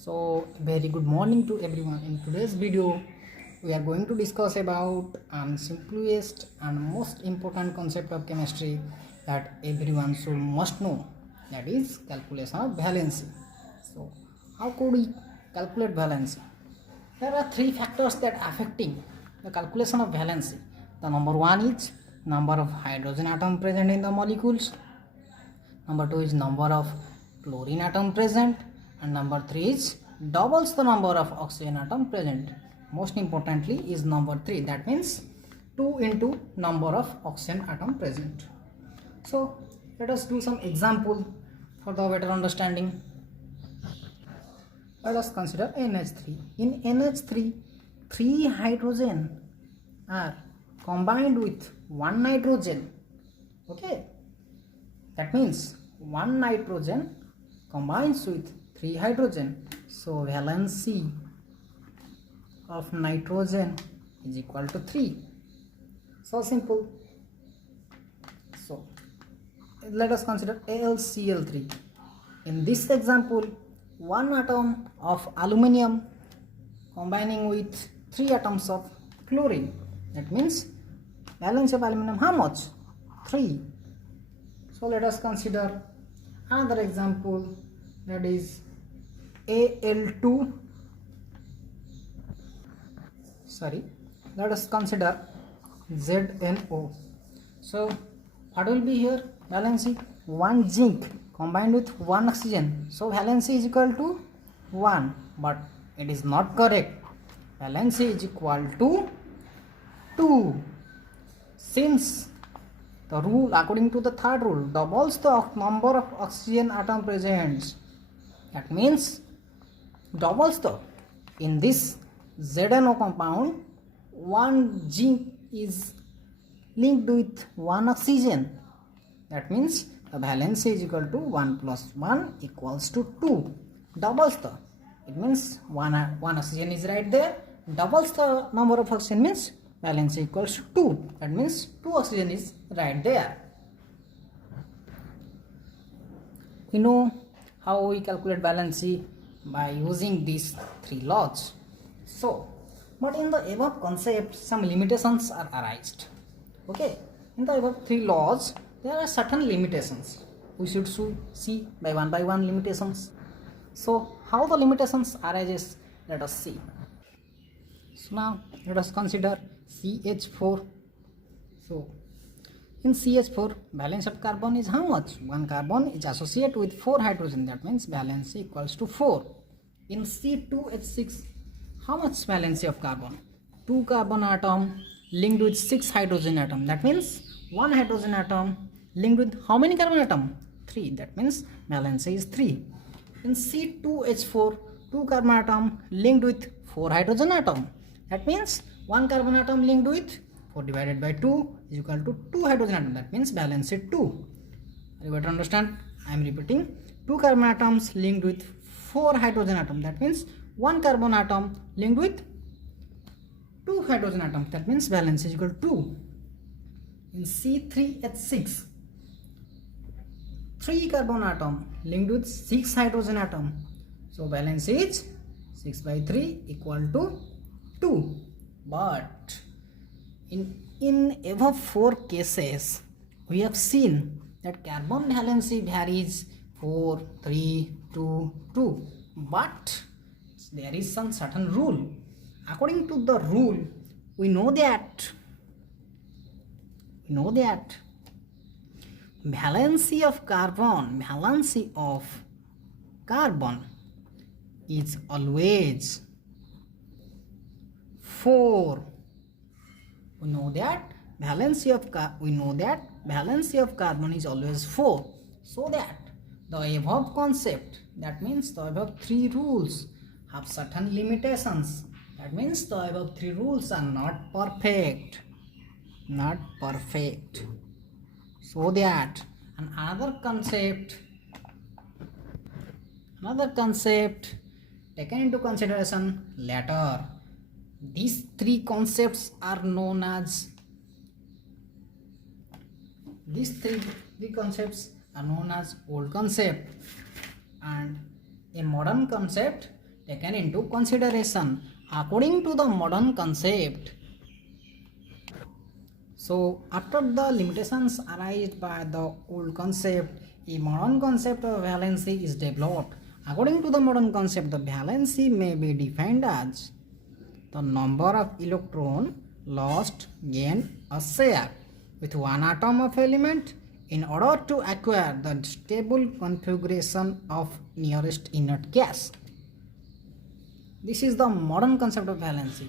So very good morning to everyone. In today's video we are going to discuss about simplest and most important concept of chemistry that everyone should must know, that is calculation of valency. So how could we calculate valency? There are three factors that affecting the calculation of valency. The number one is number of hydrogen atom present in the molecules, number two is number of chlorine atom present, and number three is doubles the number of oxygen atom present. Most importantly is number 3, that means 2 into number of oxygen atom present. So let us do some example for the better understanding. Let us consider NH3. In NH3, 3 hydrogen are combined with 1 nitrogen. Okay, that means 1 nitrogen combines with 3 hydrogen. So valency of nitrogen is equal to 3. So simple. So let us consider AlCl3. In this example, 1 atom of aluminium combining with 3 atoms of chlorine. That means valence of aluminum how much? 3. So let us consider another example, that is Al2. Let us consider ZnO. So what will be here? Valency 1 zinc combined with 1 oxygen. So valency is equal to 1, but it is not correct. Valency is equal to 2. Since the rule, according to the third rule, doubles the number of oxygen atom present. That means doubles the, in this ZnO compound, 1 zinc is linked with 1 oxygen. That means the valency is equal to 1 plus 1 equals to 2. Doubles the, it means one oxygen is right there. Doubles the number of oxygen means valency equals to 2. That means 2 oxygen is right there. We know how we calculate valency by using these 3 laws. So, but in the above concept, some limitations are arised. Okay, in the above 3 laws, there are certain limitations. We should see by one limitations. So, how the limitations arises? Let us see. So now let us consider CH4. So in CH4, valence of carbon is how much? 1 carbon is associated with 4 hydrogen. That means valency equals to 4. In C2H6, how much valency of carbon? 2 carbon atom linked with 6 hydrogen atom. That means 1 hydrogen atom linked with how many carbon atom? 3. That means valency is 3. In C2H4, 2 carbon atom linked with 4 hydrogen atom. That means 1 carbon atom linked with 4 divided by 2 is equal to 2 hydrogen atom. That means valency 2. You better understand. I am repeating. 2 carbon atoms linked with 4 hydrogen atom. That means 1 carbon atom linked with 2 hydrogen atoms. That means valency is equal to 2. In C3H6, 3 carbon atom linked with 6 hydrogen atom. So valency is 6 by 3 equal to 2. But in above 4 cases, we have seen that carbon valency varies 4, 3, 2, 2. But there is some certain rule. According to the rule, we know that valency of carbon is always 4. We know that valency of carbon is always 4. So that the above concept, that means the above 3 rules have certain limitations. That means the above 3 rules are not perfect. So that another concept taken into consideration later. These 3 concepts are known as old concept, and a modern concept taken into consideration according to the modern concept. So after the limitations arised by the old concept, a modern concept of valency is developed. According to the modern concept, the valency may be defined as the number of electron lost, gained, or shared with one atom of element in order to acquire the stable configuration of nearest inert gas. This is the modern concept of valency,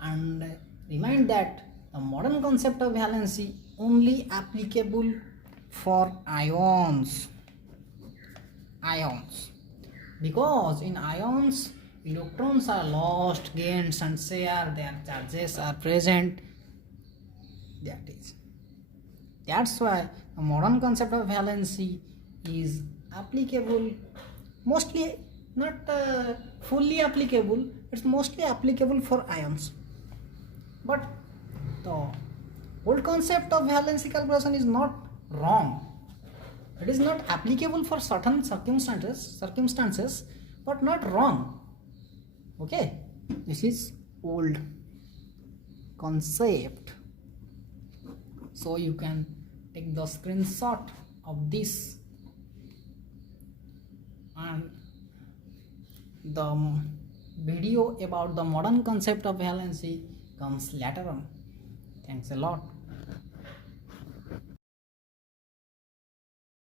and remind that the modern concept of valency only applicable for ions, because in ions electrons are lost, gained, and shared, their charges are present. That's why the modern concept of valency is applicable, mostly not fully applicable, it's mostly applicable for ions. But the old concept of valency calculation is not wrong. It is not applicable for certain circumstances, but not wrong. Okay, this is old concept. So you can take the screenshot of this, and the video about the modern concept of valency comes later on. Thanks a lot.